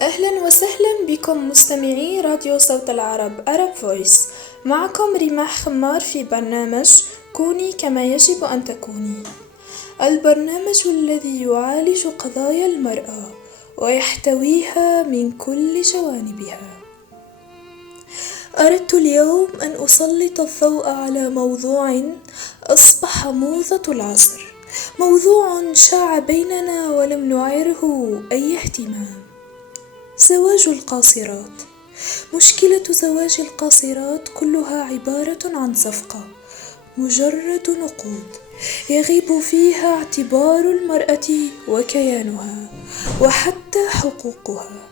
أهلا وسهلا بكم مستمعي راديو صوت العرب Arab Voice. معكم ريماح خمار في برنامج كوني كما يجب أن تكوني، البرنامج الذي يعالج قضايا المرأة ويحتويها من كل جوانبها. أردت اليوم أن أسلط الضوء على موضوع أصبح موضة العصر، موضوع شاع بيننا ولم نعره أي اهتمام: زواج القاصرات. مشكلة زواج القاصرات كلها عبارة عن صفقة، مجرد نقود يغيب فيها اعتبار المرأة وكيانها وحتى حقوقها،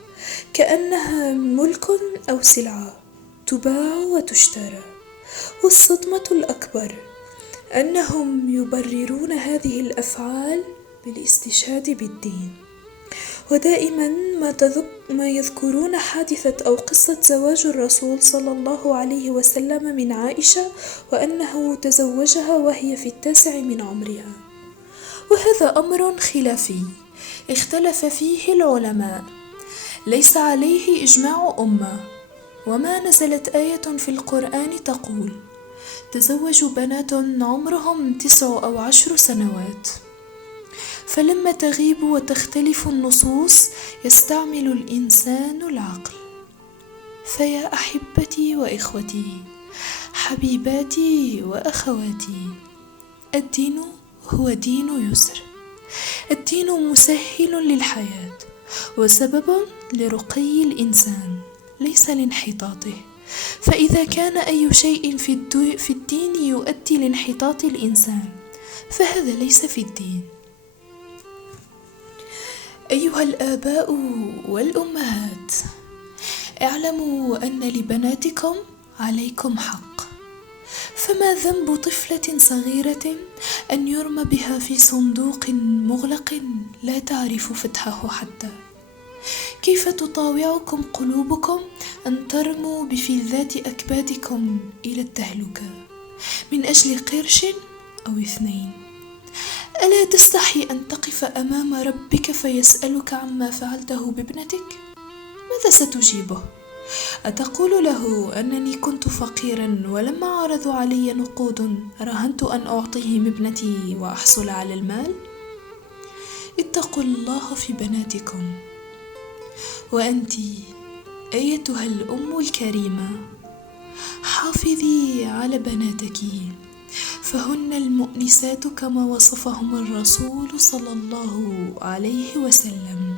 كأنها ملك أو سلعة تباع وتشترى. والصدمة الأكبر أنهم يبررون هذه الأفعال بالاستشهاد بالدين، ودائما ما يذكرون حادثة أو قصة زواج الرسول صلى الله عليه وسلم من عائشة، وأنه تزوجها وهي في 9 من عمرها. وهذا أمر خلافي اختلف فيه العلماء، ليس عليه إجماع أمة، وما نزلت آية في القرآن تقول تزوجوا بنات عمرهم 9 أو 10 سنوات. فلما تغيب وتختلف النصوص يستعمل الإنسان العقل. فيا أحبتي وإخوتي، حبيباتي وأخواتي، الدين هو دين يسر، الدين مسهل للحياة وسبب لرقي الإنسان ليس لانحطاطه. فإذا كان أي شيء في الدين يؤدي لانحطاط الإنسان فهذا ليس في الدين. أيها الآباء والأمهات، اعلموا أن لبناتكم عليكم حق. فما ذنب طفلة صغيرة أن يرمى بها في صندوق مغلق لا تعرف فتحه حتى؟ كيف تطاوعكم قلوبكم أن ترموا بفلذات أكبادكم إلى التهلكة من أجل قرش أو 2؟ ألا تستحي أن تقف أمام ربك فيسألك عما فعلته بابنتك؟ ماذا ستجيبه؟ أتقول له أنني كنت فقيرا ولما عرضوا علي نقود راهنت أن أعطيهم ابنتي وأحصل على المال؟ اتقوا الله في بناتكم. وأنت أيتها الأم الكريمة، حافظي على بناتك، فهن المؤنسات كما وصفهم الرسول صلى الله عليه وسلم.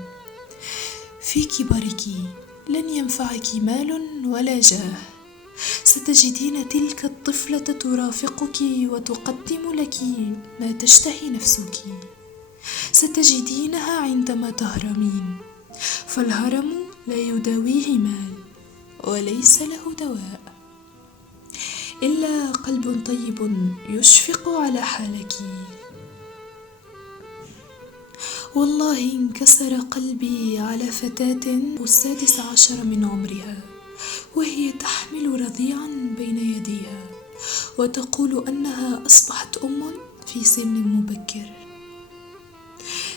في كبرك لن ينفعك مال ولا جاه، ستجدين تلك الطفلة ترافقك وتقدم لك ما تشتهي نفسك، ستجدينها عندما تهرمين، فالهرم لا يداويه مال وليس له دواء إلا قلب طيب يشفق على حالك. والله انكسر قلبي على فتاة 16 من عمرها وهي تحمل رضيعا بين يديها وتقول أنها أصبحت أم في سن مبكر،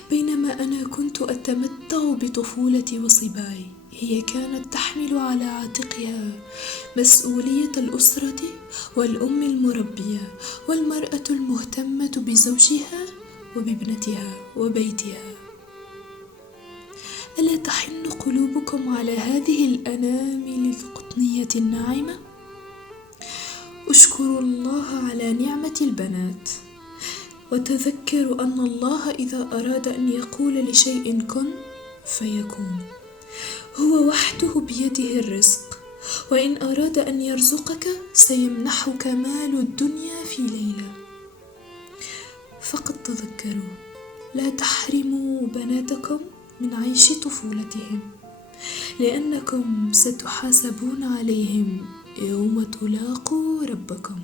بينما أنا كنت أتمتع بطفولتي وصباي. هي كانت تحمل على عاتقها مسؤولية الأسرة والأم المربية والمرأة المهتمة بزوجها وبابنتها وبيتها. ألا تحن قلوبكم على هذه الأنامل القطنية الناعمة؟ اشكروا الله على نعمة البنات، وتذكروا أن الله إذا أراد أن يقول لشيء كن فيكون، هو وحده بيده الرزق، وإن أراد أن يرزقك سيمنحك مال الدنيا في ليلة. فقد تذكروا، لا تحرموا بناتكم من عيش طفولتهم، لأنكم ستحاسبون عليهم يوم تلاقوا ربكم.